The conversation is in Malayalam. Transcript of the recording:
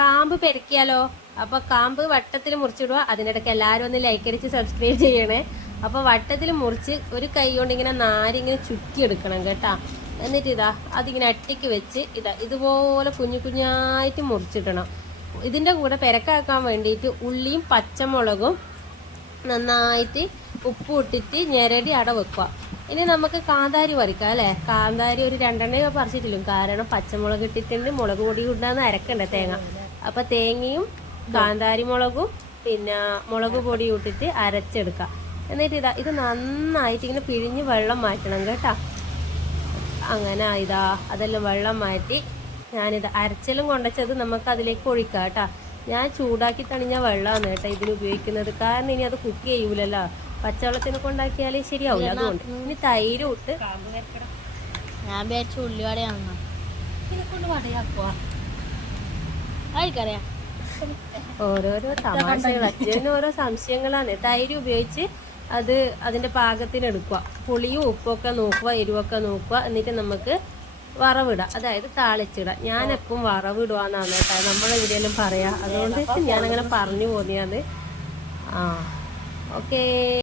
കാമ്പ് പെരക്കിയാലോ? അപ്പൊ കാമ്പ് വട്ടത്തിൽ മുറിച്ചിടുക. അതിനിടയ്ക്ക് എല്ലാവരും ഒന്ന് ലൈക്ക് അടിച്ച് സബ്സ്ക്രൈബ് ചെയ്യണേ. അപ്പൊ വട്ടത്തിൽ മുറിച്ച് ഒരു കൈ കൊണ്ട് ഇങ്ങനെ നാരിങ്ങനെ ചുറ്റിയെടുക്കണം കേട്ടാ. എന്നിട്ട് ഇതാ അതിങ്ങനെ അട്ടിക്ക് വെച്ച് ഇതുപോലെ കുഞ്ഞു കുഞ്ഞായിട്ട് മുറിച്ചിടണം. ഇതിൻ്റെ കൂടെ പെരക്കാക്കാൻ വേണ്ടിയിട്ട് ഉള്ളിയും പച്ചമുളകും നന്നായിട്ട് ഉപ്പ് ഇട്ടിട്ട് ഞെരടി അട വെക്കുക. ഇനി നമുക്ക് കാന്താരി പറിക്കാം അല്ലേ? കാന്താരി ഒരു 2 എണ്ണ പറിച്ചിട്ടില്ല, കാരണം പച്ചമുളക് ഇട്ടിട്ടുണ്ട്, മുളക് പൊടി ഇടാന്ന് അരക്കണ്ടേ തേങ്ങ. അപ്പം തേങ്ങയും കാന്താരി മുളകും പിന്നെ മുളക് പൊടി ഇട്ടിട്ട് അരച്ചെടുക്കാം. എന്നിട്ട് ഇത് നന്നായിട്ട് ഇങ്ങനെ പിഴിഞ്ഞ് വെള്ളം മാറ്റണം കേട്ടോ. അങ്ങനെ അതെല്ലാം വെള്ളം മാറ്റി ഞാനിത് അരച്ചലും കൊണ്ടുവച്ചത് നമുക്ക് അതിലേക്ക് ഒഴിക്കാം കേട്ടോ. ഞാൻ ചൂടാക്കി തണിഞ്ഞ വെള്ളമാണ് കേട്ടോ ഇതിന് ഉപയോഗിക്കുന്നത്, കാരണം ഇനി അത് കുക്ക് ചെയ്യൂലല്ലോ. പച്ചവെള്ളത്തിന് കൊണ്ടാക്കിയാൽ ശരിയാവില്ല. അതുകൊണ്ട് ഇനി തൈര് ഇട്ട് ഞാൻ വിചാരിച്ചു ഉള്ളിവടയാണെന്നോ. ഇതിനെക്കൊണ്ട് വടയാക്കുവാ. ആർക്കറിയാം, ഓരോരോ തമാശകൾ, അച്ഛന് ഓരോ സംശയങ്ങളാണ്. തൈര് ഉപയോഗിച്ച് അതിന്റെ പാകത്തിന് എടുക്കുക. പുളിയും ഉപ്പൊക്കെ നോക്കുക, എരിവൊക്കെ നോക്കുക. എന്നിട്ട് നമുക്ക് വറവിടാം, അതായത് താളിച്ചിടാം. ഞാൻ എപ്പം വറവിടുവാന്നാണ് കേട്ടോ നമ്മളെ ഇവിടെയെല്ലാം പറയാ. അതുകൊണ്ട് ഞാനങ്ങനെ പറഞ്ഞു പോന്നിയാന്ന്. ഓക്കേ.